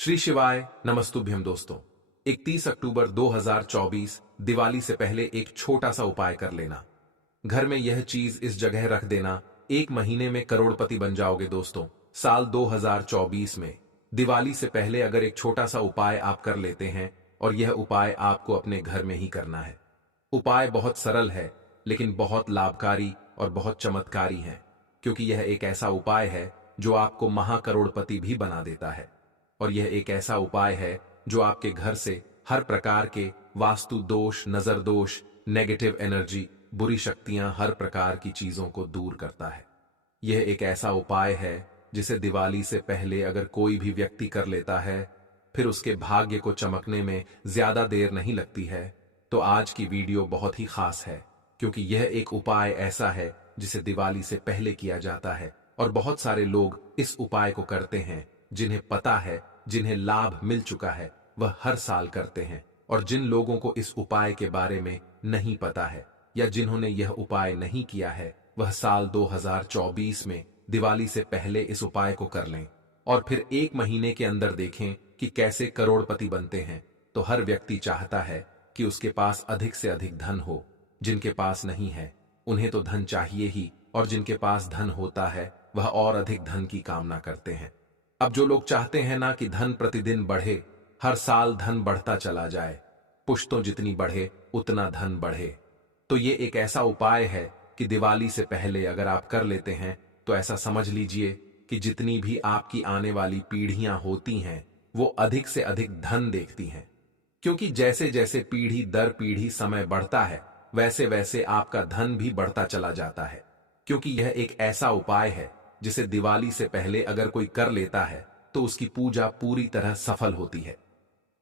श्री शिवाय नमस्तुभ्यम दोस्तों। 31 अक्टूबर 2024 दिवाली से पहले एक छोटा सा उपाय कर लेना। घर में यह चीज इस जगह रख देना, 1 महीने में करोड़पति बन जाओगे दोस्तों। साल 2024 में दिवाली से पहले अगर एक छोटा सा उपाय आप कर लेते हैं, और यह उपाय आपको अपने घर में ही करना है। उपाय बहुत सरल है लेकिन बहुत लाभकारी और बहुत चमत्कारी है, क्योंकि यह एक ऐसा उपाय है जो आपको महाकरोड़पति भी बना देता है। और यह एक ऐसा उपाय है जो आपके घर से हर प्रकार के वास्तु दोष, नजर दोष, नेगेटिव एनर्जी, बुरी शक्तियां, हर प्रकार की चीजों को दूर करता है। यह एक ऐसा उपाय है जिसे दिवाली से पहले अगर कोई भी व्यक्ति कर लेता है, फिर उसके भाग्य को चमकने में ज्यादा देर नहीं लगती है। तो आज की वीडियो बहुत ही खास है, क्योंकि यह एक उपाय ऐसा है जिसे दिवाली से पहले किया जाता है, और बहुत सारे लोग इस उपाय को करते हैं। जिन्हें पता है, जिन्हें लाभ मिल चुका है, वह हर साल करते हैं। और जिन लोगों को इस उपाय के बारे में नहीं पता है या जिन्होंने यह उपाय नहीं किया है, वह साल 2024 में दिवाली से पहले इस उपाय को कर लें और फिर 1 महीने के अंदर देखें कि कैसे करोड़पति बनते हैं। तो हर व्यक्ति चाहता है कि उसके पास अधिक से अधिक धन हो। जिनके पास नहीं है उन्हें तो धन चाहिए ही, और जिनके पास धन होता है वह और अधिक धन की कामना करते हैं। अब जो लोग चाहते हैं ना कि धन प्रतिदिन बढ़े, हर साल धन बढ़ता चला जाए, पुश्तों जितनी बढ़े उतना धन बढ़े, तो ये एक ऐसा उपाय है कि दिवाली से पहले अगर आप कर लेते हैं तो ऐसा समझ लीजिए कि जितनी भी आपकी आने वाली पीढ़ियां होती हैं वो अधिक से अधिक धन देखती हैं। क्योंकि जैसे जैसे पीढ़ी दर पीढ़ी समय बढ़ता है, वैसे वैसे आपका धन भी बढ़ता चला जाता है। क्योंकि यह एक ऐसा उपाय है जिसे दिवाली से पहले अगर कोई कर लेता है तो उसकी पूजा पूरी तरह सफल होती है।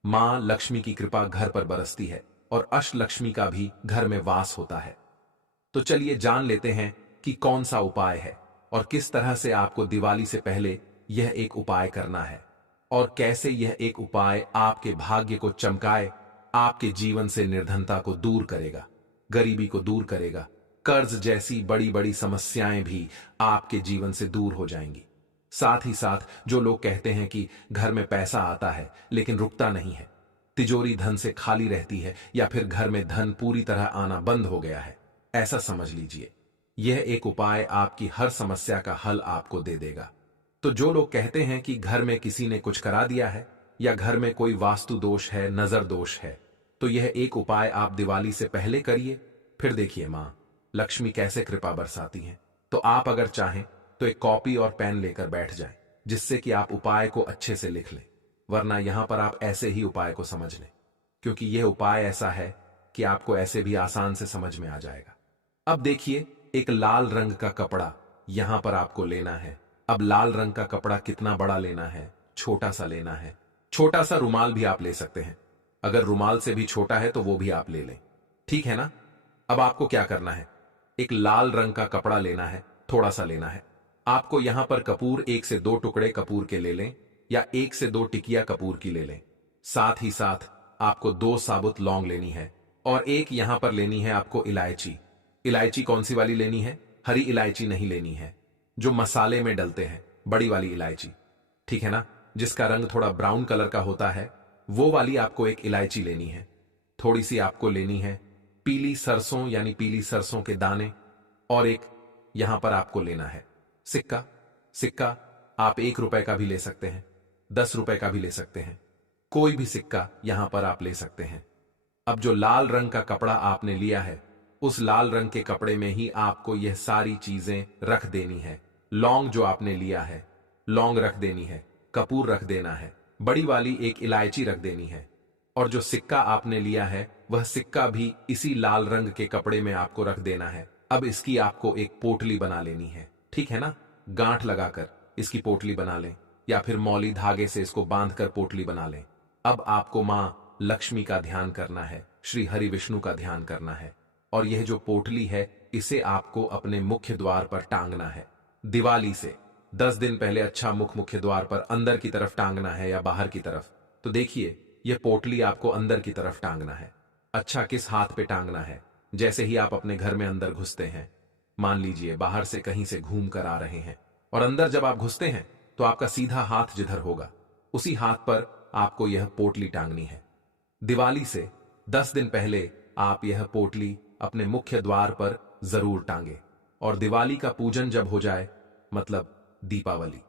मां लक्ष्मी की कृपा घर पर बरसती है और अष्टलक्ष्मी का भी घर में वास होता है। तो चलिए जान लेते हैं कि कौन सा उपाय है और किस तरह से आपको दिवाली से पहले यह एक उपाय करना है, और कैसे यह एक उपाय आपके भाग्य को चमकाए, आपके जीवन से निर्धनता को दूर करेगा, गरीबी को दूर करेगा, कर्ज जैसी बड़ी बड़ी समस्याएं भी आपके जीवन से दूर हो जाएंगी। साथ ही साथ जो लोग कहते हैं कि घर में पैसा आता है लेकिन रुकता नहीं है, तिजोरी धन से खाली रहती है, या फिर घर में धन पूरी तरह आना बंद हो गया है, ऐसा समझ लीजिए यह एक उपाय आपकी हर समस्या का हल आपको दे देगा। तो जो लोग कहते हैं कि घर में किसी ने कुछ करा दिया है या घर में कोई वास्तु दोष है, नजर दोष है, तो यह एक उपाय आप दिवाली से पहले करिए। फिर देखिए मां लक्ष्मी कैसे कृपा बरसाती हैं। तो आप अगर चाहें तो एक कॉपी और पेन लेकर बैठ जाएं, जिससे कि आप उपाय को अच्छे से लिख लें, वरना यहां पर आप ऐसे ही उपाय को समझ लें, क्योंकि यह उपाय ऐसा है कि आपको ऐसे भी आसान से समझ में आ जाएगा। अब देखिए, एक लाल रंग का कपड़ा यहां पर आपको लेना है। अब लाल रंग का कपड़ा कितना बड़ा लेना है? छोटा सा लेना है। छोटा सा रुमाल भी आप ले सकते हैं, अगर रुमाल से भी छोटा है तो वो भी आप ले लें, ठीक है ना। अब आपको क्या करना है, एक लाल रंग का कपड़ा लेना है, थोड़ा सा लेना है। आपको यहां पर कपूर 1 से 2 टुकड़े कपूर के ले लें, या 1 से 2 टिकिया कपूर की ले लें। साथ ही साथ आपको 2 साबुत लौंग लेनी है, और एक यहां पर लेनी है आपको इलायची। इलायची कौन सी वाली लेनी है? हरी इलायची नहीं लेनी है, जो मसाले में डलते हैं, बड़ी वाली इलायची, ठीक है ना, जिसका रंग थोड़ा ब्राउन कलर का होता है, वो वाली आपको एक इलायची लेनी है। थोड़ी सी आपको लेनी है पीली सरसों, यानी पीली सरसों के दाने, और एक यहां पर आपको लेना है सिक्का। सिक्का आप 1 रुपए का भी ले सकते हैं, 10 रुपए का भी ले सकते हैं, कोई भी सिक्का यहां पर आप ले सकते हैं। अब जो लाल रंग का कपड़ा आपने लिया है, उस लाल रंग के कपड़े में ही आपको यह सारी चीजें रख देनी है। लौंग जो आपने लिया है, लौंग रख देनी है, कपूर रख देना है, बड़ी वाली एक इलायची रख देनी है, और जो सिक्का आपने लिया है वह सिक्का भी इसी लाल रंग के कपड़े में आपको रख देना है। अब इसकी आपको एक पोटली बना लेनी है, ठीक है ना। गांठ लगाकर इसकी पोटली बना लें, या फिर मौली धागे से इसको बांधकर पोटली बना लें। अब आपको मां लक्ष्मी का ध्यान करना है, श्री हरि विष्णु का ध्यान करना है, और यह जो पोटली है इसे आपको अपने मुख्य द्वार पर टांगना है। दिवाली से 10 दिन पहले अच्छा मुख्य द्वार पर अंदर की तरफ टांगना है या बाहर की तरफ। तो देखिए, यह पोटली आपको अंदर की तरफ टांगना है। अच्छा, किस हाथ पे टांगना है? जैसे ही आप अपने घर में अंदर घुसते हैं, मान लीजिए बाहर से कहीं से घूम कर आ रहे हैं, और अंदर जब आप घुसते हैं तो आपका सीधा हाथ जिधर होगा उसी हाथ पर आपको यह पोटली टांगनी है। दिवाली से 10 दिन पहले आप यह पोटली अपने मुख्य द्वार पर जरूर टांगे। और दिवाली का पूजन जब हो जाए, मतलब दीपावली,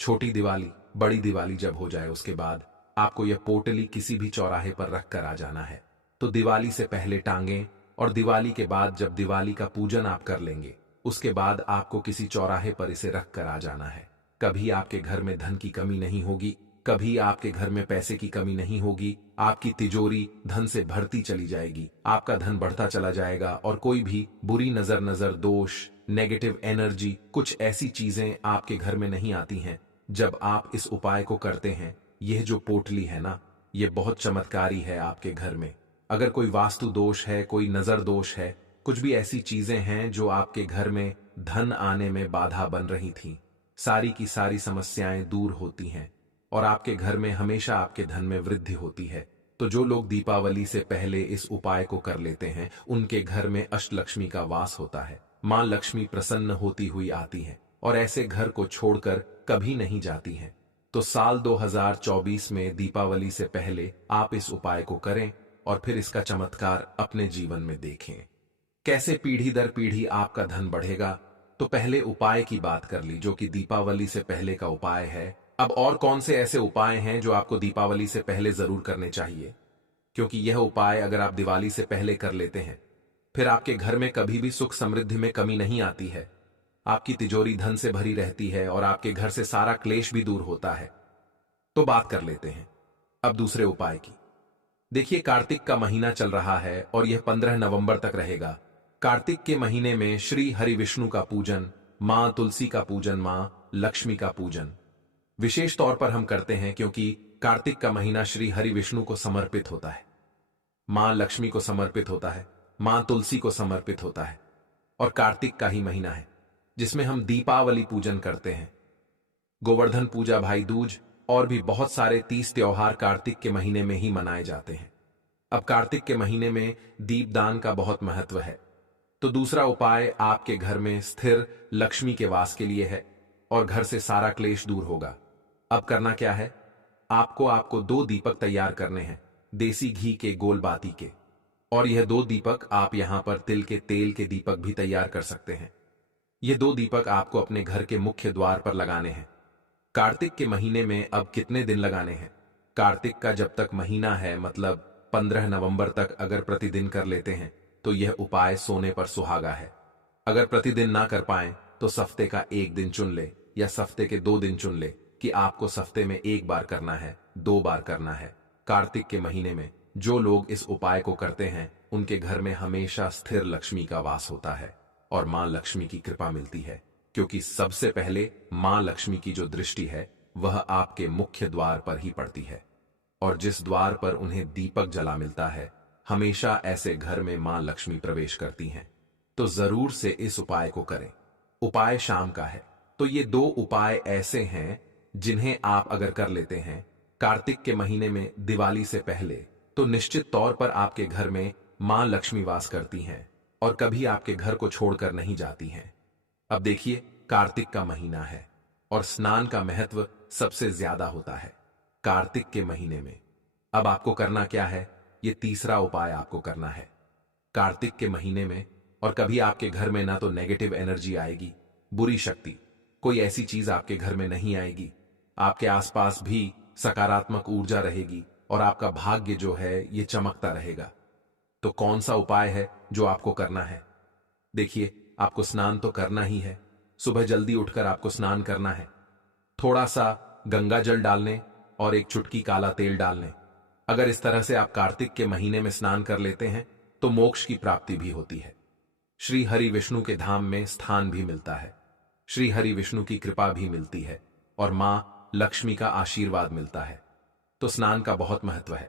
छोटी दिवाली, बड़ी दिवाली जब हो जाए, उसके बाद आपको यह पोटली किसी भी चौराहे पर रख कर आ जाना है। तो दिवाली से पहले टांगें और दिवाली के बाद जब दिवाली का पूजन आप कर लेंगे, उसके बाद आपको किसी चौराहे पर इसे रख कर आ जाना है। कभी आपके घर में धन की कमी नहीं होगी, कभी आपके घर में पैसे की कमी नहीं होगी। आपकी तिजोरी धन से भरती चली जाएगी, आपका धन बढ़ता चला जाएगा और कोई भी बुरी नजर, दोष, नेगेटिव एनर्जी, कुछ ऐसी चीजें आपके घर में नहीं आती हैं जब आप इस उपाय को करते हैं। यह जो पोटली है ना, यह बहुत चमत्कारी है आपके घर में। अगर कोई वास्तु दोष है, कोई नजर दोष है, कुछ भी ऐसी चीजें हैं जो आपके घर में धन आने में बाधा बन रही थीं, सारी की सारी समस्याएं दूर होती हैं और आपके घर में हमेशा आपके धन में वृद्धि होती है। तो जो लोग दीपावली से पहले इस उपाय को कर लेते हैं, उनके घर में अष्टलक्ष्मी का वास होता है। मां लक्ष्मी प्रसन्न होती हुई आती है और ऐसे घर को छोड़कर कभी नहीं जाती हैं। तो साल 2024 में दीपावली से पहले आप इस उपाय को करें और फिर इसका चमत्कार अपने जीवन में देखें। कैसे पीढ़ी दर पीढ़ी आपका धन बढ़ेगा। तो पहले उपाय की बात कर ली, जो कि दीपावली से पहले का उपाय है। अब और कौन से ऐसे उपाय हैं जो आपको दीपावली से पहले जरूर करने चाहिए, क्योंकि यह उपाय अगर आप दिवाली से पहले कर लेते हैं, फिर आपके घर में कभी भी सुख समृद्धि में कमी नहीं आती है। आपकी तिजोरी धन से भरी रहती है और आपके घर से सारा क्लेश भी दूर होता है। तो बात कर लेते हैं अब दूसरे उपाय की। देखिए, कार्तिक का महीना चल रहा है और यह 15 नवंबर तक रहेगा। कार्तिक के महीने में श्री हरि विष्णु का पूजन, मां तुलसी का पूजन, मां लक्ष्मी का पूजन विशेष तौर पर हम करते हैं, क्योंकि कार्तिक का महीना श्री हरि विष्णु को समर्पित होता है, मां लक्ष्मी को समर्पित होता है, मां तुलसी को समर्पित होता है और कार्तिक का ही महीना है जिसमें हम दीपावली पूजन करते हैं। गोवर्धन पूजा, भाई दूज और भी बहुत सारे 30 त्योहार कार्तिक के महीने में ही मनाए जाते हैं। अब कार्तिक के महीने में दीपदान का बहुत महत्व है। तो दूसरा उपाय आपके घर में स्थिर लक्ष्मी के वास के लिए है और घर से सारा क्लेश दूर होगा। अब करना क्या है, आपको 2 दीपक तैयार करने हैं, देसी घी के, गोल बाती के। और यह 2 दीपक आप यहां पर तिल के तेल के दीपक भी तैयार कर सकते हैं। ये 2 दीपक आपको अपने घर के मुख्य द्वार पर लगाने हैं। कार्तिक के महीने में अब कितने दिन लगाने हैं? कार्तिक का जब तक महीना है, मतलब 15 नवंबर तक अगर प्रतिदिन कर लेते हैं तो यह उपाय सोने पर सुहागा है। अगर प्रतिदिन ना कर पाएं तो सफ्ते का 1 दिन चुन ले या सफ्ते के 2 दिन चुन ले कि आपको सफ्ते में 1 बार करना है, 2 बार करना है। कार्तिक के महीने में जो लोग इस उपाय को करते हैं, उनके घर में हमेशा स्थिर लक्ष्मी का वास होता है और मां लक्ष्मी की कृपा मिलती है, क्योंकि सबसे पहले मां लक्ष्मी की जो दृष्टि है वह आपके मुख्य द्वार पर ही पड़ती है और जिस द्वार पर उन्हें दीपक जला मिलता है, हमेशा ऐसे घर में मां लक्ष्मी प्रवेश करती हैं। तो जरूर से इस उपाय को करें। उपाय शाम का है, तो ये 2 उपाय ऐसे हैं जिन्हें आप अगर कर लेते हैं कार्तिक के महीने में दिवाली से पहले, तो निश्चित तौर पर आपके घर में मां लक्ष्मी वास करती हैं और कभी आपके घर को छोड़कर नहीं जाती हैं। अब देखिए, कार्तिक का महीना है और स्नान का महत्व सबसे ज्यादा होता है कार्तिक के महीने में। अब आपको करना क्या है, ये तीसरा उपाय आपको करना है। कार्तिक के महीने में और कभी आपके घर में ना तो नेगेटिव एनर्जी आएगी, बुरी शक्ति, कोई ऐसी चीज आपके घर में नहीं आएगी। आपके आसपास भी सकारात्मक ऊर्जा रहेगी और आपका भाग्य जो है ये चमकता रहेगा। तो कौन सा उपाय है जो आपको करना है? देखिए, आपको स्नान तो करना ही है। सुबह जल्दी उठकर आपको स्नान करना है। थोड़ा सा गंगा जल डालने और 1 चुटकी काला तेल डालने। अगर इस तरह से आप कार्तिक के महीने में स्नान कर लेते हैं तो मोक्ष की प्राप्ति भी होती है, श्री हरि विष्णु के धाम में स्थान भी मिलता है, श्री हरि विष्णु की कृपा भी मिलती है और मां लक्ष्मी का आशीर्वाद मिलता है। तो स्नान का बहुत महत्व है।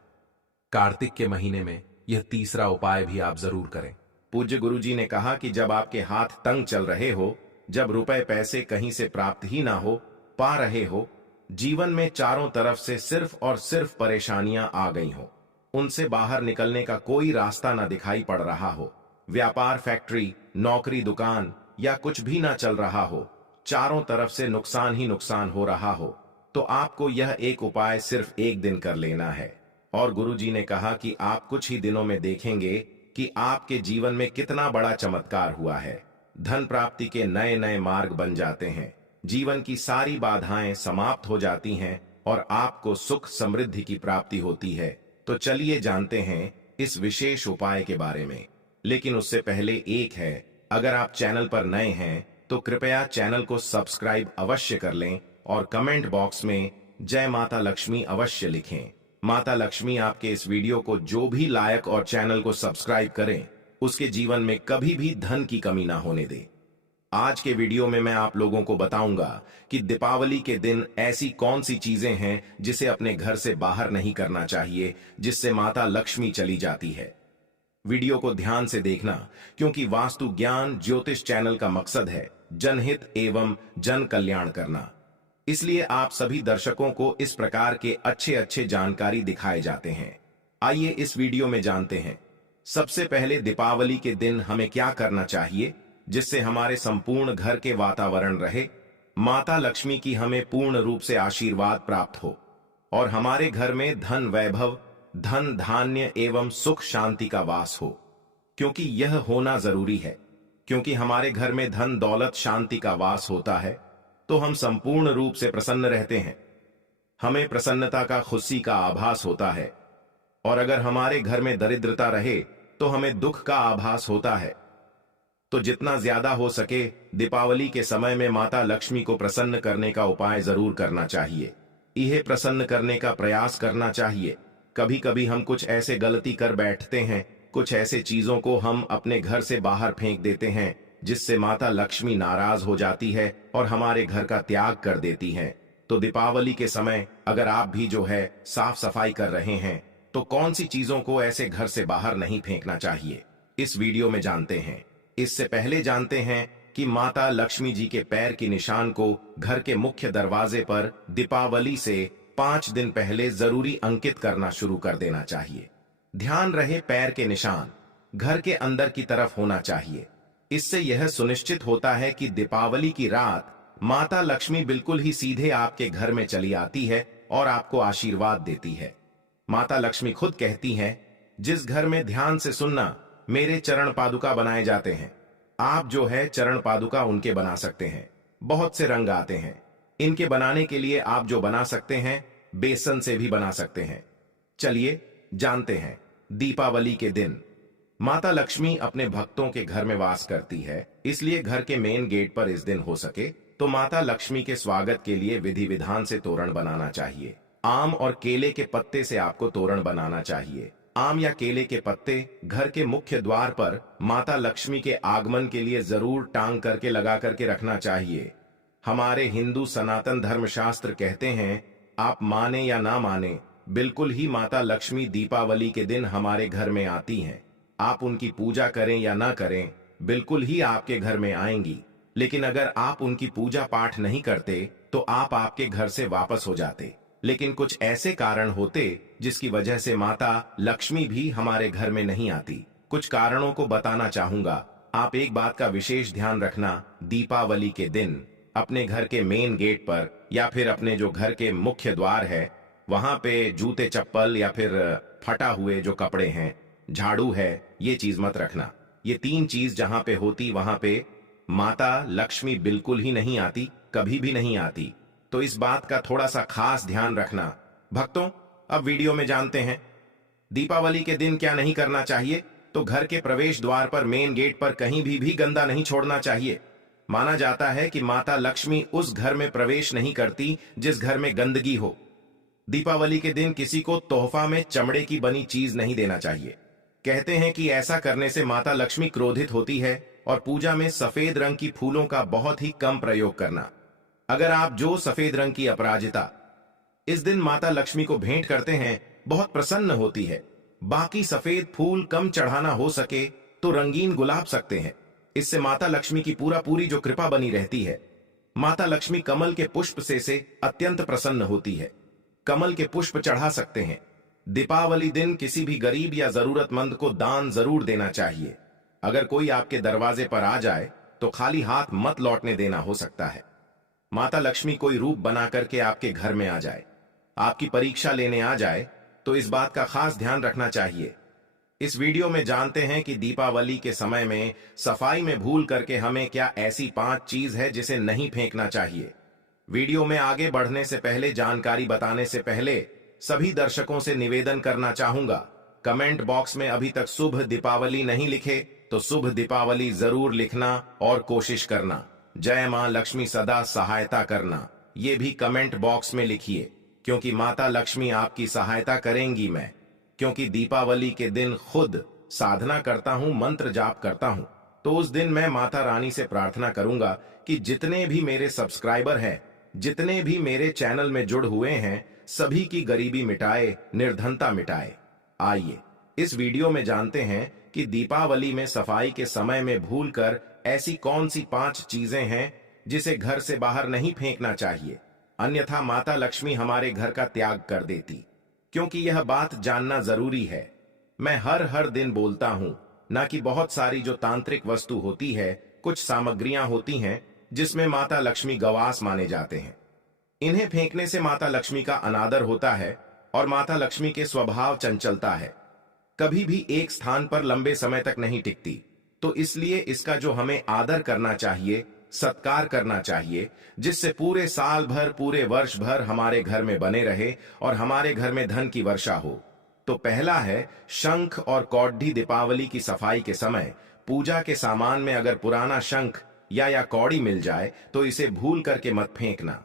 कार्तिक के महीने में यह तीसरा उपाय भी आप जरूर करें। पूज्य गुरुजी ने कहा कि जब आपके हाथ तंग चल रहे हो, जब रुपए पैसे कहीं से प्राप्त ही ना हो पा रहे हो, जीवन में चारों तरफ से सिर्फ और सिर्फ परेशानियां आ गई हो, उनसे बाहर निकलने का कोई रास्ता ना दिखाई पड़ रहा हो, व्यापार, फैक्ट्री, नौकरी, दुकान या कुछ भी ना चल रहा हो, चारों तरफ से नुकसान ही नुकसान हो रहा हो, तो आपको यह एक उपाय सिर्फ एक दिन कर लेना है। और गुरुजी ने कहा कि आप कुछ ही दिनों में देखेंगे कि आपके जीवन में कितना बड़ा चमत्कार हुआ है। धन प्राप्ति के नए नए मार्ग बन जाते हैं, जीवन की सारी बाधाएं समाप्त हो जाती हैं और आपको सुख समृद्धि की प्राप्ति होती है। तो चलिए जानते हैं इस विशेष उपाय के बारे में। लेकिन उससे पहले एक है, अगर आप चैनल पर नए हैं तो कृपया चैनल को सब्सक्राइब अवश्य कर लें और कमेंट बॉक्स में जय माता लक्ष्मी अवश्य लिखें। माता लक्ष्मी आपके इस वीडियो को जो भी लाइक और चैनल को सब्सक्राइब करें, उसके जीवन में कभी भी धन की कमी ना होने दे। आज के वीडियो में मैं आप लोगों को बताऊंगा कि दीपावली के दिन ऐसी कौन सी चीजें हैं जिसे अपने घर से बाहर नहीं करना चाहिए, जिससे माता लक्ष्मी चली जाती है। वीडियो को ध्यान से देखना, क्योंकि वास्तु ज्ञान ज्योतिष चैनल का मकसद है जनहित एवं जन कल्याण करना। इसलिए आप सभी दर्शकों को इस प्रकार के अच्छे अच्छे जानकारी दिखाए जाते हैं। आइए इस वीडियो में जानते हैं। सबसे पहले दीपावली के दिन हमें क्या करना चाहिए जिससे हमारे संपूर्ण घर के वातावरण रहे, माता लक्ष्मी की हमें पूर्ण रूप से आशीर्वाद प्राप्त हो और हमारे घर में धन वैभव, धन धान्य एवं सुख शांति का वास हो। क्योंकि यह होना जरूरी है, क्योंकि हमारे घर में धन दौलत शांति का वास होता है तो हम संपूर्ण रूप से प्रसन्न रहते हैं, हमें प्रसन्नता का खुशी का आभास होता है। और अगर हमारे घर में दरिद्रता रहे तो हमें दुख का आभास होता है। तो जितना ज्यादा हो सके दीपावली के समय में माता लक्ष्मी को प्रसन्न करने का उपाय जरूर करना चाहिए। इन्हें प्रसन्न करने का प्रयास करना चाहिए। कभी कभी हम कुछ ऐसे गलती कर बैठते हैं, कुछ ऐसे चीजों को हम अपने घर से बाहर फेंक देते हैं जिससे माता लक्ष्मी नाराज हो जाती है और हमारे घर का त्याग कर देती हैं। तो दीपावली के समय अगर आप भी जो है साफ सफाई कर रहे हैं तो कौन सी चीजों को ऐसे घर से बाहर नहीं फेंकना चाहिए, इस वीडियो में जानते हैं। इससे पहले जानते हैं कि माता लक्ष्मी जी के पैर के निशान को घर के मुख्य दरवाजे पर दीपावली से 5 दिन पहले जरूरी अंकित करना शुरू कर देना चाहिए। ध्यान रहे पैर के निशान घर के अंदर की तरफ होना चाहिए। इससे यह सुनिश्चित होता है कि दीपावली की रात माता लक्ष्मी बिल्कुल ही सीधे आपके घर में चली आती है और आपको आशीर्वाद देती है। माता लक्ष्मी खुद कहती हैं, जिस घर में ध्यान से सुनना मेरे चरण पादुका बनाए जाते हैं, आप जो है चरण पादुका उनके बना सकते हैं। बहुत से रंग आते हैं, इनके बनाने के लिए आप जो बना सकते हैं बेसन से भी बना सकते हैं। चलिए जानते हैं। दीपावली के दिन माता लक्ष्मी अपने भक्तों के घर में वास करती है, इसलिए घर के मेन गेट पर इस दिन हो सके तो माता लक्ष्मी के स्वागत के लिए विधि विधान से तोरण बनाना चाहिए। आम और केले के पत्ते से आपको तोरण बनाना चाहिए। आम या केले के पत्ते घर के मुख्य द्वार पर माता लक्ष्मी के आगमन के लिए जरूर टांग करके लगा करके रखना चाहिए। हमारे हिंदू सनातन धर्मशास्त्र कहते हैं, आप माने या ना माने, बिल्कुल ही माता लक्ष्मी दीपावली के दिन हमारे घर में आती हैं। आप उनकी पूजा करें या ना करें, बिल्कुल ही आपके घर में आएंगी। लेकिन अगर आप उनकी पूजा पाठ नहीं करते तो आप आपके घर से वापस हो जाते। लेकिन कुछ ऐसे कारण होते जिसकी वजह से माता लक्ष्मी भी हमारे घर में नहीं आती। कुछ कारणों को बताना चाहूंगा। आप एक बात का विशेष ध्यान रखना, दीपावली के दिन अपने घर के मेन गेट पर या फिर अपने जो घर के मुख्य द्वार है वहां पे जूते चप्पल या फिर फटा हुए जो कपड़े हैं, झाड़ू है, ये चीज मत रखना। ये 3 चीज जहां पे होती वहां पे माता लक्ष्मी बिल्कुल ही नहीं आती, कभी भी नहीं आती। तो इस बात का थोड़ा सा खास ध्यान रखना। भक्तों, अब वीडियो में जानते हैं दीपावली के दिन क्या नहीं करना चाहिए। तो घर के प्रवेश द्वार पर मेन गेट पर कहीं भी गंदा नहीं छोड़ना चाहिए। माना जाता है कि माता लक्ष्मी उस घर में प्रवेश नहीं करती जिस घर में गंदगी हो। दीपावली के दिन किसी को तोहफा में चमड़े की बनी चीज नहीं देना चाहिए। कहते हैं कि ऐसा करने से माता लक्ष्मी क्रोधित होती है और पूजा में सफेद रंग की फूलों का बहुत ही कम प्रयोग करना। अगर आप जो सफेद रंग की अपराजिता इस दिन माता लक्ष्मी को भेंट करते हैं, बहुत प्रसन्न होती है। बाकी सफेद फूल कम चढ़ाना हो सके तो रंगीन गुलाब सकते हैं। इससे माता लक्ष्मी की पूरी जो कृपा बनी रहती है। माता लक्ष्मी कमल के पुष्प से अत्यंत प्रसन्न होती है। कमल के पुष्प चढ़ा सकते हैं। दीपावली दिन किसी भी गरीब या जरूरतमंद को दान जरूर देना चाहिए। अगर कोई आपके दरवाजे पर आ जाए तो खाली हाथ मत लौटने देना हो सकता है। माता लक्ष्मी कोई रूप बना करके आपके घर में आ जाए, आपकी परीक्षा लेने आ जाए, तो इस बात का खास ध्यान रखना चाहिए। इस वीडियो में जानते हैं कि दीपावली के समय में सफाई में भूल करके हमें क्या ऐसी 5 चीज है जिसे नहीं फेंकना चाहिए। वीडियो में आगे बढ़ने से पहले, जानकारी बताने से पहले सभी दर्शकों से निवेदन करना चाहूंगा, कमेंट बॉक्स में अभी तक शुभ दीपावली नहीं लिखे तो शुभ दीपावली जरूर लिखना और कोशिश करना। जय मां लक्ष्मी सदा सहायता करना, ये भी कमेंट बॉक्स में लिखिए, क्योंकि माता लक्ष्मी आपकी सहायता करेंगी। मैं क्योंकि दीपावली के दिन खुद साधना करता हूं, मंत्र जाप करता हूं, तो उस दिन मैं माता रानी से प्रार्थना करूंगा कि जितने भी मेरे सब्सक्राइबर हैं, जितने भी मेरे चैनल में जुड़ हुए हैं, सभी की गरीबी मिटाए, निर्धनता मिटाए। आइए इस वीडियो में जानते हैं कि दीपावली में सफाई के समय में भूलकर ऐसी कौन सी 5 चीजें हैं जिसे घर से बाहर नहीं फेंकना चाहिए, अन्यथा माता लक्ष्मी हमारे घर का त्याग कर देती। क्योंकि यह बात जानना जरूरी है। मैं हर दिन बोलता हूं, ना कि बहुत सारी जो तांत्रिक वस्तु होती है, कुछ सामग्रियां होती हैं जिसमें माता लक्ष्मी गवास माने जाते हैं। इन्हें फेंकने से माता लक्ष्मी का अनादर होता है और माता लक्ष्मी के स्वभाव चंचलता है, कभी भी एक स्थान पर लंबे समय तक नहीं टिकती। तो इसलिए इसका जो हमें आदर करना चाहिए, सत्कार करना चाहिए, जिससे पूरे साल भर, पूरे वर्ष भर हमारे घर में बने रहे और हमारे घर में धन की वर्षा हो। तो पहला है शंख और कौडी। दीपावली की सफाई के समय पूजा के सामान में अगर पुराना शंख या कौड़ी मिल जाए तो इसे भूल करके मत फेंकना।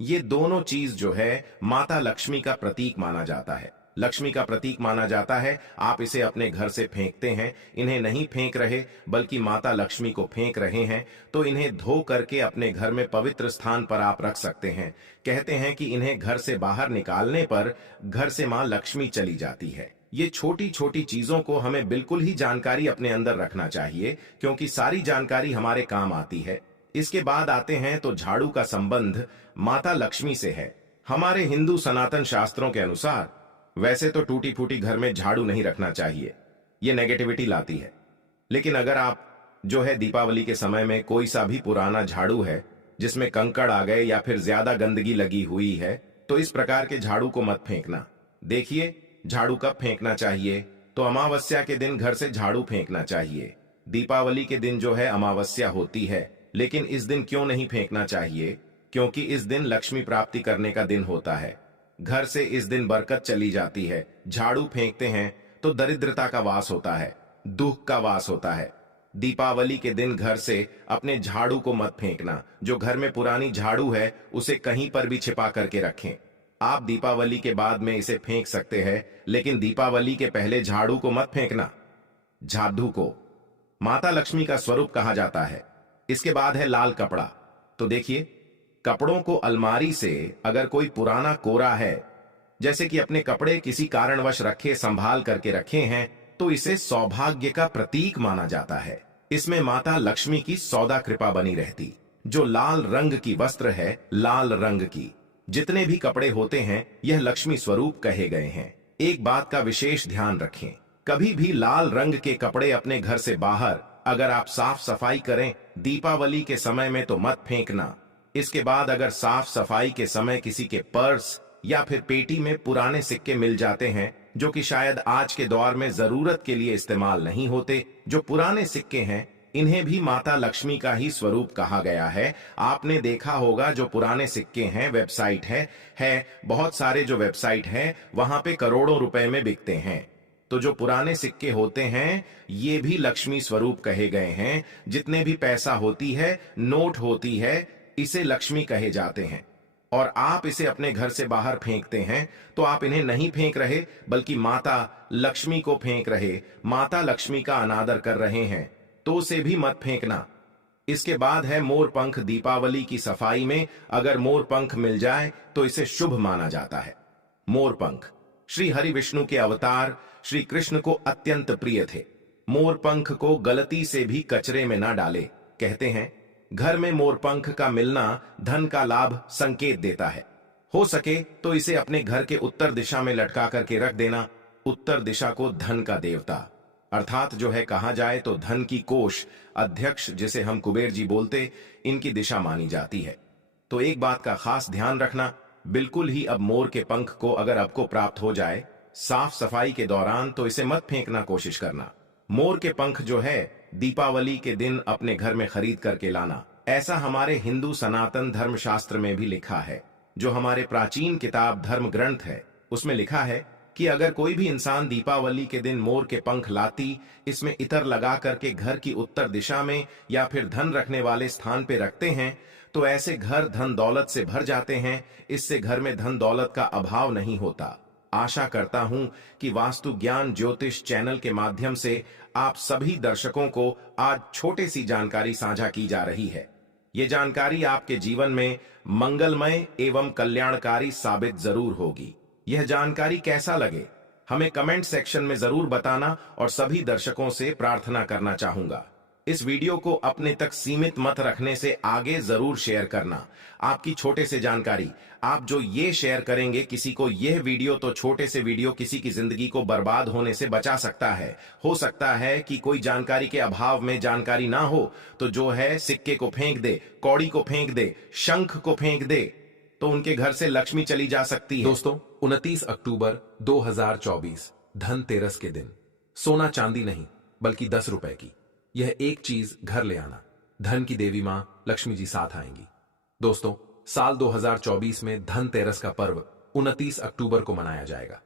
ये दोनों चीज जो है माता लक्ष्मी का प्रतीक माना जाता है, लक्ष्मी का प्रतीक माना जाता है। आप इसे अपने घर से फेंकते हैं, इन्हें नहीं फेंक रहे बल्कि माता लक्ष्मी को फेंक रहे हैं, तो इन्हें धो करके अपने घर में पवित्र स्थान पर आप रख सकते हैं। कहते हैं कि इन्हें घर से बाहर निकालने पर घर से मां लक्ष्मी चली जाती है। ये छोटी छोटी चीजों को हमें बिल्कुल ही जानकारी अपने अंदर रखना चाहिए, क्योंकि सारी जानकारी हमारे काम आती है। इसके बाद आते हैं तो झाड़ू का संबंध माता लक्ष्मी से है। हमारे हिंदू सनातन शास्त्रों के अनुसार वैसे तो टूटी फूटी घर में झाड़ू नहीं रखना चाहिए, ये नेगेटिविटी लाती है। लेकिन अगर आप जो है दीपावली के समय में कोई सा भी पुराना झाड़ू है जिसमें कंकड़ आ गए या फिर ज्यादा गंदगी लगी हुई है, तो इस प्रकार के झाड़ू को मत फेंकना। देखिए झाड़ू कब फेंकना चाहिए, तो अमावस्या के दिन घर से झाड़ू फेंकना चाहिए। दीपावली के दिन जो है अमावस्या होती है, लेकिन इस दिन क्यों नहीं फेंकना चाहिए? क्योंकि इस दिन लक्ष्मी प्राप्ति करने का दिन होता है, घर से इस दिन बरकत चली जाती है। झाड़ू फेंकते हैं तो दरिद्रता का वास होता है, दुख का वास होता है। दीपावली के दिन घर से अपने झाड़ू को मत फेंकना। जो घर में पुरानी झाड़ू है उसे कहीं पर भी छिपा करके रखें। आप दीपावली के बाद में इसे फेंक सकते हैं, लेकिन दीपावली के पहले झाड़ू को मत फेंकना। झाड़ू को माता लक्ष्मी का स्वरूप कहा जाता है। इसके बाद है लाल कपड़ा। तो देखिए, कपड़ों को अलमारी से अगर कोई पुराना कोरा है, जैसे कि अपने कपड़े किसी कारणवश रखे, संभाल करके रखे हैं, तो इसे सौभाग्य का प्रतीक माना जाता है। इसमें माता लक्ष्मी की सौदा कृपा बनी रहती। जो लाल रंग की वस्त्र है, लाल रंग की जितने भी कपड़े होते हैं, यह लक्ष्मी स्वरूप कहे गए हैं। एक बात का विशेष ध्यान रखें, कभी भी लाल रंग के कपड़े अपने घर से बाहर अगर आप साफ सफाई करें दीपावली के समय में तो मत फेंकना। इसके बाद अगर साफ सफाई के समय किसी के पर्स या फिर पेटी में पुराने सिक्के मिल जाते हैं, जो कि शायद आज के दौर में जरूरत के लिए इस्तेमाल नहीं होते, जो पुराने सिक्के हैं, इन्हें भी माता लक्ष्मी का ही स्वरूप कहा गया है। आपने देखा होगा जो पुराने सिक्के हैं, वेबसाइट है बहुत सारे जो वेबसाइट हैं वहां पे करोड़ों रुपए में बिकते हैं। तो जो पुराने सिक्के होते हैं ये भी लक्ष्मी स्वरूप कहे गए हैं। जितने भी पैसा होती है, नोट होती है, इसे लक्ष्मी कहे जाते हैं। और आप इसे अपने घर से बाहर फेंकते हैं तो आप इन्हें नहीं फेंक रहे बल्कि माता लक्ष्मी को फेंक रहे, माता लक्ष्मी का अनादर कर रहे हैं, तो उसे भी मत फेंकना। इसके बाद है मोर पंख। दीपावली की सफाई में अगर मोर पंख मिल जाए तो इसे शुभ माना जाता है। मोर पंख श्री हरि विष्णु के अवतार श्री कृष्ण को अत्यंत प्रिय थे। मोर पंख को गलती से भी कचरे में ना डाले। कहते हैं घर में मोर पंख का मिलना धन का लाभ संकेत देता है। हो सके तो इसे अपने घर के उत्तर दिशा में लटका करके रख देना। उत्तर दिशा को धन का देवता अर्थात जो है कहा जाए तो धन की कोष अध्यक्ष, जिसे हम कुबेर जी बोलते, इनकी दिशा मानी जाती है। तो एक बात का खास ध्यान रखना, बिल्कुल ही अब मोर के पंख को अगर आपको प्राप्त हो जाए साफ सफाई के दौरान तो इसे मत फेंकना कोशिश करना। मोर के पंख जो है दीपावली के दिन अपने घर में खरीद करके लाना, ऐसा हमारे हिंदू सनातन धर्मशास्त्र में भी लिखा है। जो हमारे प्राचीन किताब धर्म ग्रंथ है उसमें लिखा है कि अगर कोई भी इंसान दीपावली के दिन मोर के पंख लाती, इसमें इतर लगा करके घर की उत्तर दिशा में या फिर धन रखने वाले स्थान पे रखते हैं तो ऐसे घर धन दौलत से भर जाते हैं। इससे घर में धन दौलत का अभाव नहीं होता। आशा करता हूं कि वास्तु ज्ञान ज्योतिष चैनल के माध्यम से आप सभी दर्शकों को आज छोटी सी जानकारी साझा की जा रही है। ये जानकारी आपके जीवन में मंगलमय एवं कल्याणकारी साबित जरूर होगी। यह जानकारी कैसा लगे हमें कमेंट सेक्शन में जरूर बताना और सभी दर्शकों से प्रार्थना करना चाहूंगा, इस वीडियो को अपने तक सीमित मत रखने से आगे जरूर शेयर करना। आपकी छोटे से जानकारी आप जो ये शेयर करेंगे किसी को, यह वीडियो तो छोटे से वीडियो किसी की जिंदगी को बर्बाद होने से बचा सकता है। हो सकता है कि कोई जानकारी के अभाव में जानकारी ना हो तो जो है सिक्के को फेंक दे, कौड़ी को फेंक दे, शंख को फेंक दे तो उनके घर से लक्ष्मी चली जा सकती है। दोस्तों 29 अक्टूबर 2024 धनतेरस के दिन सोना चांदी नहीं बल्कि 10 रुपए की यह एक चीज घर ले आना, धन की देवी मां लक्ष्मी जी साथ आएंगी। दोस्तों साल 2024 में धनतेरस का पर्व 29 अक्टूबर को मनाया जाएगा।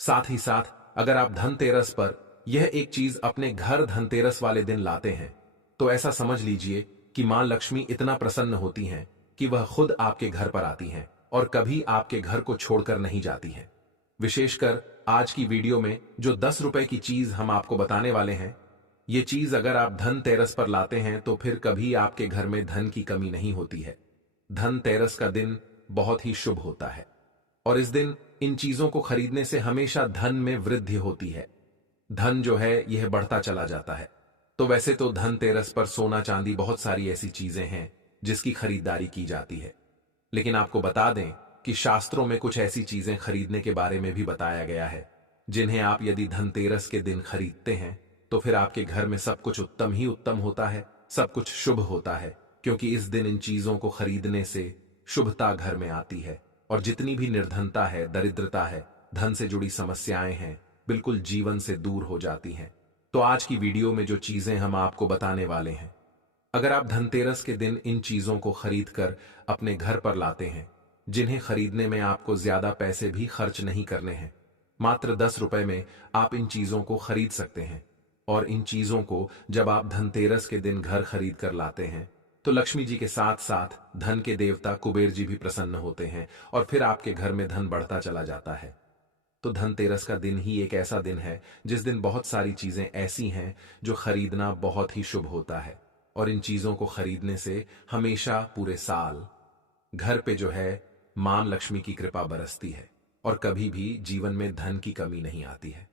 साथ ही साथ अगर आप धनतेरस पर यह एक चीज अपने घर धनतेरस वाले दिन लाते हैं तो ऐसा समझ लीजिए कि मां लक्ष्मी इतना प्रसन्न होती हैं कि वह खुद आपके घर पर आती हैं और कभी आपके घर को छोड़कर नहीं जाती हैं। विशेषकर आज की वीडियो में जो 10 रुपए की चीज हम आपको बताने वाले हैं, ये चीज अगर आप धनतेरस पर लाते हैं तो फिर कभी आपके घर में धन की कमी नहीं होती है। धनतेरस का दिन बहुत ही शुभ होता है और इस दिन इन चीजों को खरीदने से हमेशा धन में वृद्धि होती है। धन जो है यह बढ़ता चला जाता है। तो वैसे तो धनतेरस पर सोना चांदी बहुत सारी ऐसी चीजें हैं जिसकी खरीदारी की जाती है, लेकिन आपको बता दें कि शास्त्रों में कुछ ऐसी चीजें खरीदने के बारे में भी बताया गया है जिन्हें आप यदि धनतेरस के दिन खरीदते हैं तो फिर आपके घर में सब कुछ उत्तम ही उत्तम होता है, सब कुछ शुभ होता है, क्योंकि इस दिन इन चीजों को खरीदने से शुभता घर में आती है और जितनी भी निर्धनता है, दरिद्रता है, धन से जुड़ी समस्याएं हैं, बिल्कुल जीवन से दूर हो जाती हैं। तो आज की वीडियो में जो चीजें हम आपको बताने वाले हैं, अगर आप धनतेरस के दिन इन चीजों को खरीद कर अपने घर पर लाते हैं, जिन्हें खरीदने में आपको ज्यादा पैसे भी खर्च नहीं करने हैं, मात्र 10 रुपए में आप इन चीजों को खरीद सकते हैं। और इन चीजों को जब आप धनतेरस के दिन घर खरीद कर लाते हैं तो लक्ष्मी जी के साथ साथ धन के देवता कुबेर जी भी प्रसन्न होते हैं और फिर आपके घर में धन बढ़ता चला जाता है। तो धनतेरस का दिन ही एक ऐसा दिन है जिस दिन बहुत सारी चीजें ऐसी हैं जो खरीदना बहुत ही शुभ होता है और इन चीजों को खरीदने से हमेशा पूरे साल घर पे जो है मां लक्ष्मी की कृपा बरसती है और कभी भी जीवन में धन की कमी नहीं आती है।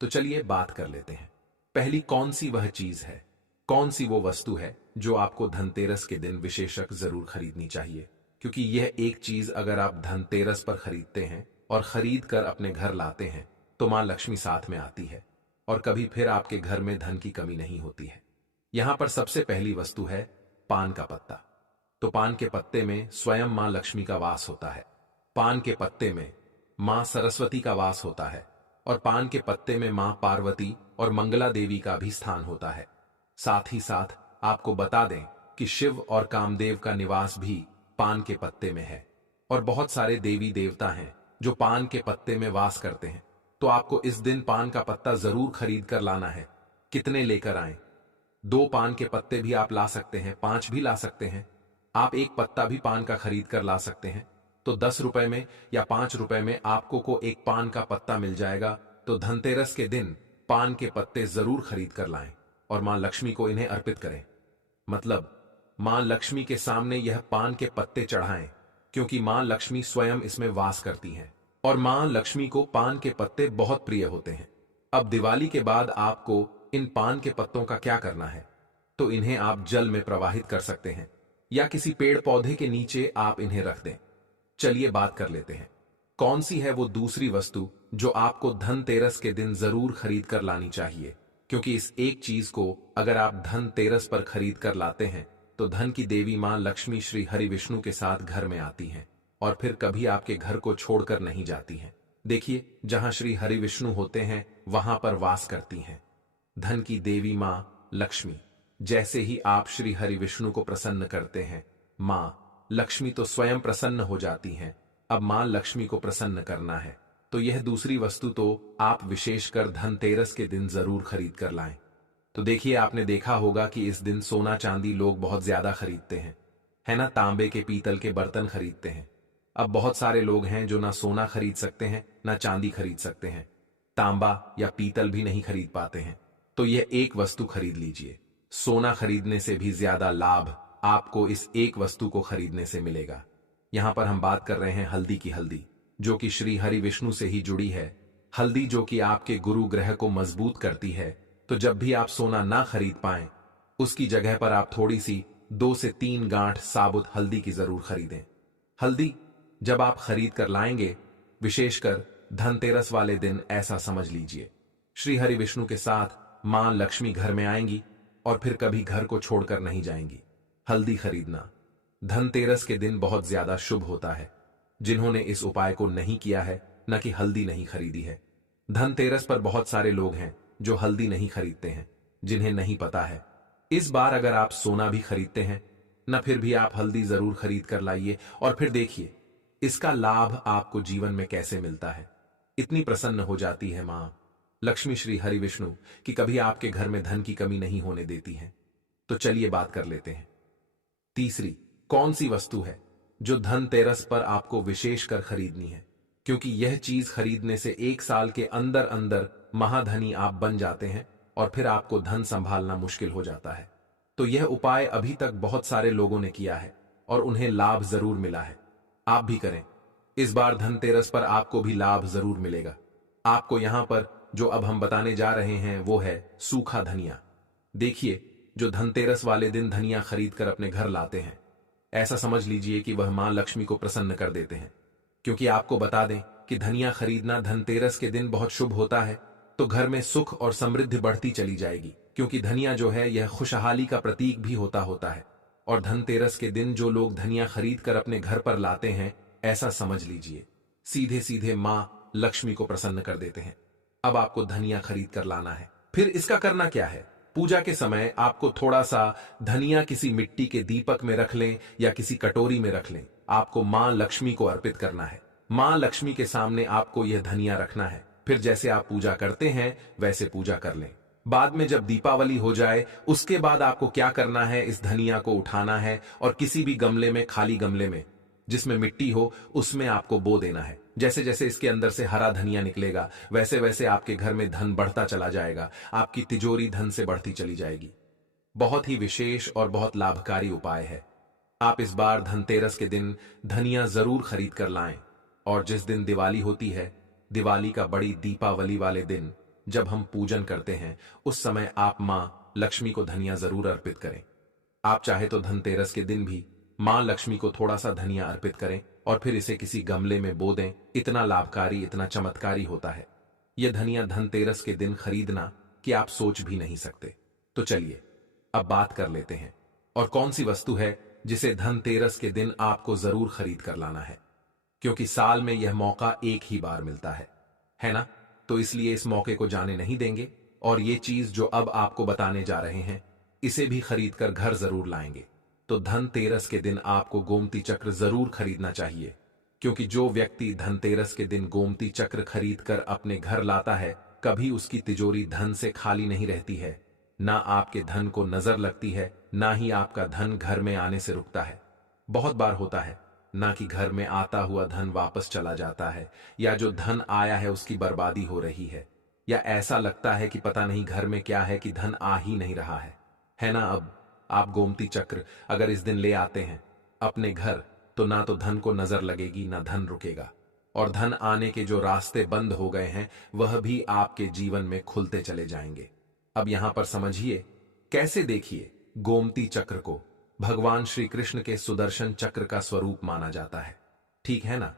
तो चलिए बात कर लेते हैं। पहली कौन सी वह चीज है, कौन सी वो वस्तु है जो आपको धनतेरस के दिन विशेषक जरूर खरीदनी चाहिए, क्योंकि यह एक चीज अगर आप धनतेरस पर खरीदते हैं और खरीद कर अपने घर लाते हैं तो मां लक्ष्मी साथ में आती है और कभी फिर आपके घर में धन की कमी नहीं होती है। यहां पर सबसे पहली वस्तु है पान का पत्ता। तो पान के पत्ते में स्वयं मां लक्ष्मी का वास होता है, पान के पत्ते में मां सरस्वती का वास होता है और पान के पत्ते में मां पार्वती और मंगला देवी का भी स्थान होता है। साथ ही साथ आपको बता दें कि शिव और कामदेव का निवास भी पान के पत्ते में है और बहुत सारे देवी देवता हैं जो पान के पत्ते में वास करते हैं। तो आपको इस दिन पान का पत्ता जरूर खरीद कर लाना है। कितने लेकर आएं? 2 पान के पत्ते भी आप ला सकते हैं, 5 भी ला सकते हैं। आप एक पत्ता भी पान का खरीद कर ला सकते हैं। तो 10 रुपए में या 5 रुपए में आपको को एक पान का पत्ता मिल जाएगा। तो धनतेरस के दिन पान के पत्ते जरूर खरीद कर लाएं और मां लक्ष्मी को इन्हें अर्पित करें। मतलब मां लक्ष्मी के सामने यह पान के पत्ते चढ़ाएं, क्योंकि मां लक्ष्मी स्वयं इसमें वास करती हैं और मां लक्ष्मी को पान के पत्ते बहुत प्रिय होते हैं। अब दिवाली के बाद आपको इन पान के पत्तों का क्या करना है? तो इन्हें आप जल में प्रवाहित कर सकते हैं या किसी पेड़ पौधे के नीचे आप इन्हें रख दें। चलिए बात कर लेते हैं कौन सी है वो दूसरी वस्तु जो आपको धनतेरस के दिन जरूर खरीद कर लानी चाहिए, क्योंकि इस एक चीज को अगर आप धनतेरस पर खरीद कर लाते हैं तो धन की देवी मां लक्ष्मी श्री हरि विष्णु के साथ घर में आती हैं और फिर कभी आपके घर को छोड़कर नहीं जाती हैं। देखिए, जहां श्री हरि विष्णु होते हैं वहां पर वास करती हैं धन की देवी मां लक्ष्मी। जैसे ही आप श्री हरि विष्णु को प्रसन्न करते हैं, मां लक्ष्मी तो स्वयं प्रसन्न हो जाती हैं। अब मां लक्ष्मी को प्रसन्न करना है तो यह दूसरी वस्तु तो आप विशेषकर धनतेरस के दिन जरूर खरीद कर लाएं। तो देखिए, आपने देखा होगा कि इस दिन सोना चांदी लोग बहुत ज्यादा खरीदते हैं, है ना। तांबे के पीतल के बर्तन खरीदते हैं। अब बहुत सारे लोग हैं जो ना सोना खरीद सकते हैं ना चांदी खरीद सकते हैं, तांबा या पीतल भी नहीं खरीद पाते हैं। तो यह एक वस्तु खरीद लीजिए। सोना खरीदने से भी ज्यादा लाभ आपको इस एक वस्तु को खरीदने से मिलेगा। यहां पर हम बात कर रहे हैं हल्दी की। हल्दी जो कि श्री हरि विष्णु से ही जुड़ी है, हल्दी जो कि आपके गुरु ग्रह को मजबूत करती है। तो जब भी आप सोना ना खरीद पाएं, उसकी जगह पर आप थोड़ी सी 2 से 3 गांठ साबुत हल्दी की जरूर खरीदें। हल्दी जब आप खरीद कर लाएंगे, विशेषकर धनतेरस वाले दिन, ऐसा समझ लीजिए श्री हरि विष्णु के साथ मां लक्ष्मी घर में आएंगी और फिर कभी घर को छोड़कर नहीं जाएंगी। हल्दी खरीदना धनतेरस के दिन बहुत ज्यादा शुभ होता है। जिन्होंने इस उपाय को नहीं किया है, न कि हल्दी नहीं खरीदी है, धनतेरस पर बहुत सारे लोग हैं जो हल्दी नहीं खरीदते हैं, जिन्हें नहीं पता है। इस बार अगर आप सोना भी खरीदते हैं न, फिर भी आप हल्दी जरूर खरीद कर लाइए और फिर देखिए इसका लाभ आपको जीवन में कैसे मिलता है। इतनी प्रसन्न हो जाती है मां लक्ष्मी श्री हरि विष्णु कि कभी आपके घर में धन की कमी नहीं होने देती है। तो चलिए बात कर लेते हैं तीसरी, कौन सी वस्तु है जो धनतेरस पर आपको विशेष कर खरीदनी है, क्योंकि यह चीज खरीदने से 1 साल के अंदर अंदर महाधनी आप बन जाते हैं और फिर आपको धन संभालना मुश्किल हो जाता है। तो यह उपाय अभी तक बहुत सारे लोगों ने किया है और उन्हें लाभ जरूर मिला है। आप भी करें। इस बार धनतेरस पर आपको भी लाभ जरूर मिलेगा। आपको यहां पर जो अब हम बताने जा रहे हैं वो है सूखा धनिया। देखिए, जो धनतेरस वाले दिन धनिया खरीद कर अपने घर लाते हैं, ऐसा समझ लीजिए कि वह मां लक्ष्मी को प्रसन्न कर देते हैं। क्योंकि आपको बता दें कि धनिया खरीदना धनतेरस के दिन बहुत शुभ होता है, तो घर में सुख और समृद्धि बढ़ती चली जाएगी। क्योंकि धनिया जो है यह खुशहाली का प्रतीक भी होता है। और धनतेरस के दिन जो लोग धनिया खरीद कर अपने घर पर लाते हैं, ऐसा समझ लीजिए सीधे सीधे मां लक्ष्मी को प्रसन्न कर देते हैं। अब आपको धनिया खरीद कर लाना है। फिर इसका करना क्या है? पूजा के समय आपको थोड़ा सा धनिया किसी मिट्टी के दीपक में रख लें या किसी कटोरी में रख लें। आपको मां लक्ष्मी को अर्पित करना है। मां लक्ष्मी के सामने आपको यह धनिया रखना है। फिर जैसे आप पूजा करते हैं वैसे पूजा कर लें। बाद में जब दीपावली हो जाए, उसके बाद आपको क्या करना है, इस धनिया को उठाना है और किसी भी गमले में, खाली गमले में जिसमें मिट्टी हो, उसमें आपको बो देना है। जैसे जैसे इसके अंदर से हरा धनिया निकलेगा, वैसे वैसे आपके घर में धन बढ़ता चला जाएगा। आपकी तिजोरी धन से बढ़ती चली जाएगी। बहुत ही विशेष और बहुत लाभकारी उपाय है। आप इस बार धनतेरस के दिन धनिया जरूर खरीद कर लाएं। और जिस दिन दिवाली होती है, दिवाली का बड़ी दीपावली वाले दिन जब हम पूजन करते हैं, उस समय आप मां लक्ष्मी को धनिया जरूर अर्पित करें। आप चाहे तो धनतेरस के दिन भी मां लक्ष्मी को थोड़ा सा धनिया अर्पित करें और फिर इसे किसी गमले में बो दें। इतना लाभकारी, इतना चमत्कारी होता है यह धनिया धनतेरस के दिन खरीदना कि आप सोच भी नहीं सकते। तो चलिए अब बात कर लेते हैं और कौन सी वस्तु है जिसे धनतेरस के दिन आपको जरूर खरीद कर लाना है, क्योंकि साल में यह मौका एक ही बार मिलता है ना। तो इसलिए इस मौके को जाने नहीं देंगे और ये चीज जो अब आपको बताने जा रहे हैं, इसे भी खरीद कर घर जरूर लाएंगे। तो धनतेरस के दिन आपको गोमती चक्र जरूर खरीदना चाहिए, क्योंकि जो व्यक्ति धनतेरस के दिन गोमती चक्र खरीद कर अपने घर लाता है, कभी उसकी तिजोरी धन से खाली नहीं रहती है। ना आपके धन को नजर लगती है, ना ही आपका धन घर में आने से रुकता है। बहुत बार होता है ना कि घर में आता हुआ धन वापस चला जाता है, या जो धन आया है उसकी बर्बादी हो रही है, या ऐसा लगता है कि पता नहीं घर में क्या है कि धन आ ही नहीं रहा है ना। अब आप गोमती चक्र अगर इस दिन ले आते हैं अपने घर, तो ना तो धन को नजर लगेगी, ना धन रुकेगा, और धन आने के जो रास्ते बंद हो गए हैं वह भी आपके जीवन में खुलते चले जाएंगे। अब यहां पर समझिए कैसे। देखिए, गोमती चक्र को भगवान श्री कृष्ण के सुदर्शन चक्र का स्वरूप माना जाता है, ठीक है ना।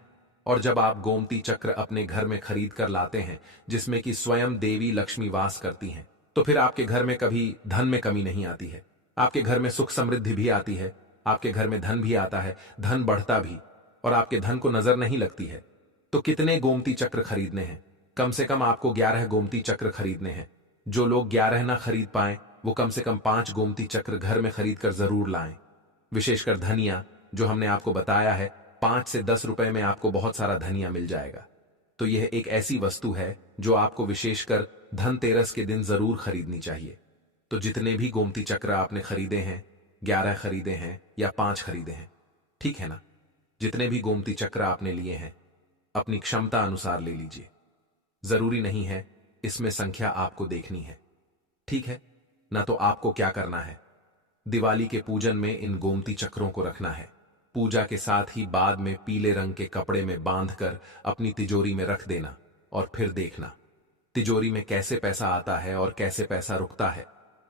और जब आप गोमती चक्र अपने घर में खरीद कर लाते हैं, जिसमें कि स्वयं देवी लक्ष्मी वास करती हैं, तो फिर आपके घर में कभी धन में कमी नहीं आती है। आपके घर में सुख समृद्धि भी आती है, आपके घर में धन भी आता है, धन बढ़ता भी, और आपके धन को नजर नहीं लगती है। तो कितने गोमती चक्र खरीदने हैं? कम से कम आपको 11 गोमती चक्र खरीदने हैं। जो लोग 11 ना खरीद पाए वो कम से कम 5 गोमती चक्र घर में खरीद कर जरूर लाएं। विशेषकर धनिया, जो हमने आपको बताया है, 5 से 10 रुपए में आपको बहुत सारा धनिया मिल जाएगा। तो यह एक ऐसी वस्तु है जो आपको विशेषकर धनतेरस के दिन जरूर खरीदनी चाहिए। तो जितने भी गोमती चक्र आपने खरीदे हैं, 11 खरीदे हैं या 5 खरीदे हैं, ठीक है ना? जितने भी गोमती चक्र आपने लिए हैं अपनी क्षमता अनुसार ले लीजिए। जरूरी नहीं है इसमें संख्या आपको देखनी है, ठीक है ना? तो आपको क्या करना है, दिवाली के पूजन में इन गोमती चक्रों को रखना है। पूजा के साथ ही बाद में पीले रंग के कपड़े में बांधकर अपनी तिजोरी में रख देना और फिर देखना तिजोरी में कैसे पैसा आता है और कैसे पैसा रुकता है।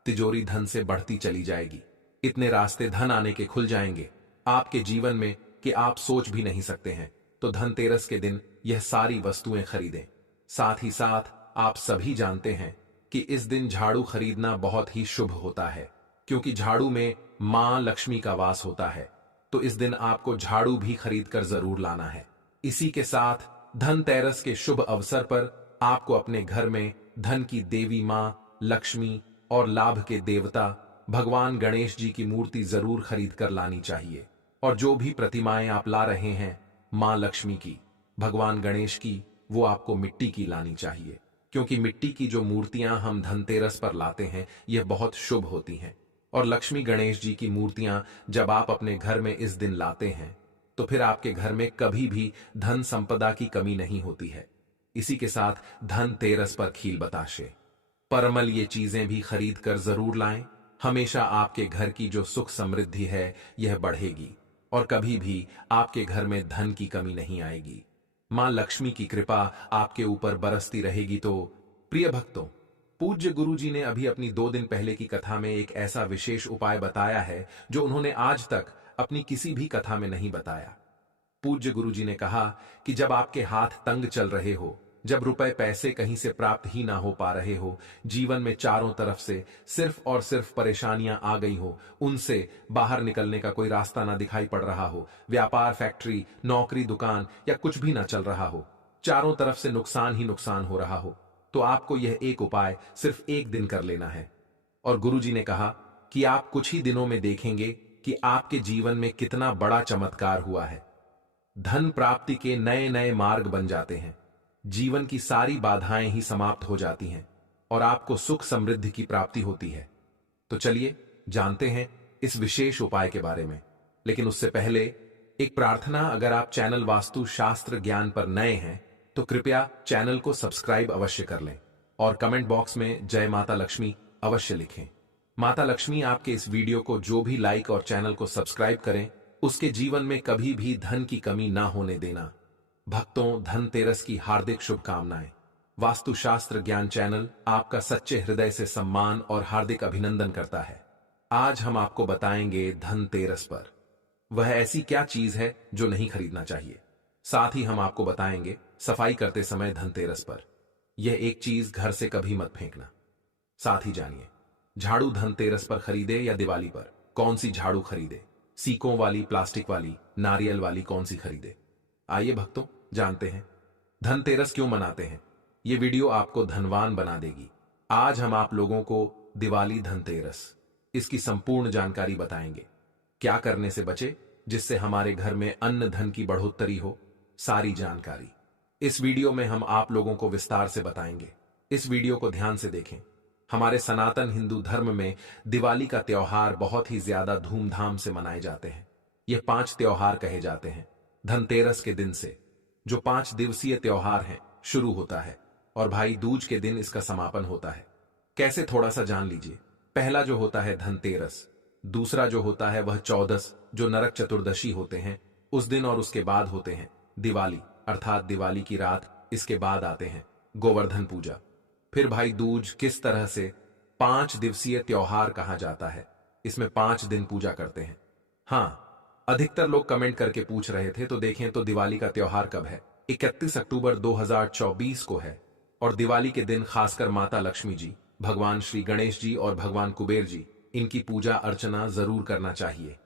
तिजोरी धन से बढ़ती चली जाएगी। इतने रास्ते धन आने के खुल जाएंगे आपके जीवन में कि आप सोच भी नहीं सकते हैं। तो धनतेरस के दिन यह सारी वस्तुएं खरीदें। साथ ही साथ आप सभी जानते हैं कि इस दिन झाड़ू खरीदना बहुत ही शुभ होता है, क्योंकि झाड़ू में मां लक्ष्मी का वास होता है। तो इस दिन आपको झाड़ू भी खरीद कर जरूर लाना है। इसी के साथ धनतेरस के शुभ अवसर पर आपको अपने घर में धन की देवी मां लक्ष्मी और लाभ के देवता भगवान गणेश जी की मूर्ति जरूर खरीद कर लानी चाहिए। और जो भी प्रतिमाएं आप ला रहे हैं मां लक्ष्मी की, भगवान गणेश की, वो आपको मिट्टी की लानी चाहिए, क्योंकि मिट्टी की जो मूर्तियां हम धनतेरस पर लाते हैं यह बहुत शुभ होती हैं। और लक्ष्मी गणेश जी की मूर्तियां जब आप अपने घर में इस दिन लाते हैं तो फिर आपके घर में कभी भी धन संपदा की कमी नहीं होती है। इसी के साथ धनतेरस पर खील बताशे, परमल, ये चीजें भी खरीद कर जरूर लाएं। हमेशा आपके घर की जो सुख समृद्धि है यह बढ़ेगी और कभी भी आपके घर में धन की कमी नहीं आएगी। मां लक्ष्मी की कृपा आपके ऊपर बरसती रहेगी। तो प्रिय भक्तों, पूज्य गुरु जी ने अभी अपनी 2 दिन पहले की कथा में एक ऐसा विशेष उपाय बताया है जो उन्होंने आज तक अपनी किसी भी कथा में नहीं बताया। पूज्य गुरु जी ने कहा कि जब आपके हाथ तंग चल रहे हो, जब रुपए पैसे कहीं से प्राप्त ही ना हो पा रहे हो, जीवन में चारों तरफ से सिर्फ और सिर्फ परेशानियां आ गई हो, उनसे बाहर निकलने का कोई रास्ता ना दिखाई पड़ रहा हो, व्यापार, फैक्ट्री, नौकरी, दुकान या कुछ भी ना चल रहा हो, चारों तरफ से नुकसान ही नुकसान हो रहा हो, तो आपको यह एक उपाय सिर्फ 1 दिन कर लेना है। और गुरु जी ने कहा कि आप कुछ ही दिनों में देखेंगे कि आपके जीवन में कितना बड़ा चमत्कार हुआ है। धन प्राप्ति के नए नए मार्ग बन जाते हैं, जीवन की सारी बाधाएं ही समाप्त हो जाती हैं और आपको सुख समृद्धि की प्राप्ति होती है। तो चलिए जानते हैं इस विशेष उपाय के बारे में। लेकिन उससे पहले एक प्रार्थना, अगर आप चैनल वास्तु शास्त्र ज्ञान पर नए हैं तो कृपया चैनल को सब्सक्राइब अवश्य कर लें और कमेंट बॉक्स में जय माता लक्ष्मी अवश्य लिखें। माता लक्ष्मी आपके इस वीडियो को जो भी लाइक और चैनल को सब्सक्राइब करें उसके जीवन में कभी भी धन की कमी ना होने देना। भक्तों, धनतेरस की हार्दिक शुभकामनाएं। वास्तुशास्त्र ज्ञान चैनल आपका सच्चे हृदय से सम्मान और हार्दिक अभिनंदन करता है। आज हम आपको बताएंगे धनतेरस पर वह ऐसी क्या चीज है जो नहीं खरीदना चाहिए। साथ ही हम आपको बताएंगे सफाई करते समय धनतेरस पर यह एक चीज घर से कभी मत फेंकना। साथ ही जानिए झाड़ू धनतेरस पर खरीदे या दिवाली पर, कौन सी झाड़ू खरीदे, सीकों वाली, प्लास्टिक वाली, नारियल वाली, कौन सी खरीदे। आइए भक्तों जानते हैं धनतेरस क्यों मनाते हैं। यह वीडियो आपको धनवान बना देगी। आज हम आप लोगों को दिवाली धनतेरस इसकी संपूर्ण जानकारी बताएंगे। क्या करने से बचे जिससे हमारे घर में अन्न धन की बढ़ोतरी हो, सारी जानकारी इस वीडियो में हम आप लोगों को विस्तार से बताएंगे। इस वीडियो को ध्यान से देखें। हमारे सनातन हिंदू धर्म में दिवाली का त्योहार बहुत ही ज्यादा धूमधाम से मनाए जाते हैं। ये 5 त्योहार कहे जाते हैं। धनतेरस के दिन से जो 5 दिवसीय त्योहार है शुरू होता है और भाई दूज के दिन इसका समापन होता है। कैसे, थोड़ा सा जान लीजिए। पहला जो होता है धनतेरस, दूसरा जो होता है वह चौदस जो नरक चतुर्दशी होते हैं उस दिन, और उसके बाद होते हैं दिवाली अर्थात दिवाली की रात। इसके बाद आते हैं गोवर्धन पूजा। फिर भाई दूज। किस तरह से 5 दिवसीय त्योहार कहा जाता है। इसमें 5 दिन पूजा करते हैं। हाँ, अधिकतर लोग कमेंट करके पूछ रहे थे, तो देखें तो दिवाली का त्योहार कब है। 31 अक्टूबर 2024 को है और दिवाली के दिन खासकर माता लक्ष्मी जी, भगवान श्री गणेश जी और भगवान कुबेर जी, इनकी पूजा अर्चना जरूर करना चाहिए।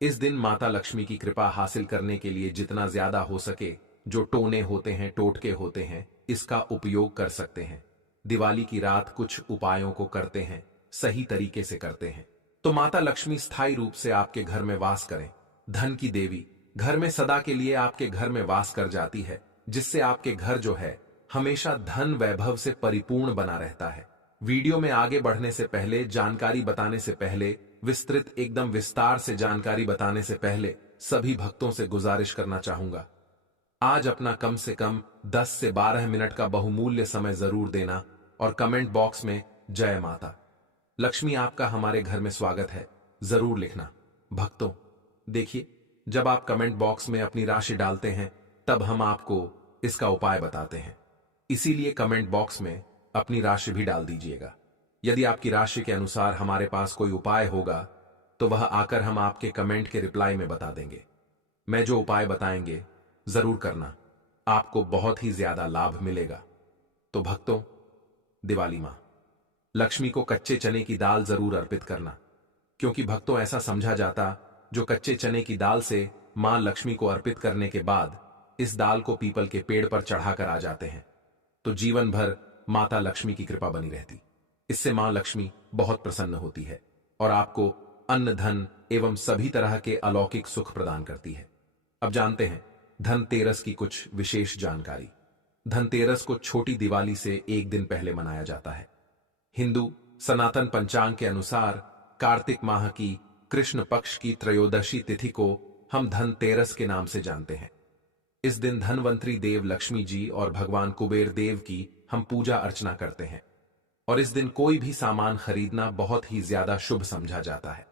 इस दिन माता लक्ष्मी की कृपा हासिल करने के लिए जितना ज्यादा हो सके जो टोने होते हैं, टोटके होते हैं, इसका उपयोग कर सकते हैं। दिवाली की रात कुछ उपायों को करते हैं, सही तरीके से करते हैं तो माता लक्ष्मी स्थायी रूप से आपके घर में वास करें। धन की देवी घर में सदा के लिए आपके घर में वास कर जाती है, जिससे आपके घर जो है हमेशा धन वैभव से परिपूर्ण बना रहता है। वीडियो में आगे बढ़ने से पहले, जानकारी बताने से पहले, विस्तृत एकदम विस्तार से जानकारी बताने से पहले सभी भक्तों से गुजारिश करना चाहूंगा, आज अपना कम से कम 10 से 12 मिनट का बहुमूल्य समय जरूर देना और कमेंट बॉक्स में जय माता लक्ष्मी आपका हमारे घर में स्वागत है जरूर लिखना। भक्तों देखिए, जब आप कमेंट बॉक्स में अपनी राशि डालते हैं तब हम आपको इसका उपाय बताते हैं, इसीलिए कमेंट बॉक्स में अपनी राशि भी डाल दीजिएगा। यदि आपकी राशि के अनुसार हमारे पास कोई उपाय होगा तो वह आकर हम आपके कमेंट के रिप्लाई में बता देंगे। मैं जो उपाय बताएंगे जरूर करना, आपको बहुत ही ज्यादा लाभ मिलेगा। तो भक्तों, दिवाली मां लक्ष्मी को कच्चे चने की दाल जरूर अर्पित करना, क्योंकि भक्तों ऐसा समझा जाता जो कच्चे चने की दाल से मां लक्ष्मी को अर्पित करने के बाद इस दाल को पीपल के पेड़ पर चढ़ाकर आ जाते हैं तो जीवन भर माता लक्ष्मी की कृपा बनी रहती। इससे मां लक्ष्मी बहुत प्रसन्न होती है और आपको अन्न, धन एवं सभी तरह के अलौकिक सुख प्रदान करती है। अब जानते हैं धनतेरस की कुछ विशेष जानकारी। धनतेरस को छोटी दिवाली से एक दिन पहले मनाया जाता है। हिंदू सनातन पंचांग के अनुसार कार्तिक माह की कृष्ण पक्ष की त्रयोदशी तिथि को हम धनतेरस के नाम से जानते हैं। इस दिन धनवंतरी देव लक्ष्मी जी और भगवान कुबेर देव की हम पूजा अर्चना करते हैं और इस दिन कोई भी सामान खरीदना बहुत ही ज्यादा शुभ समझा जाता है।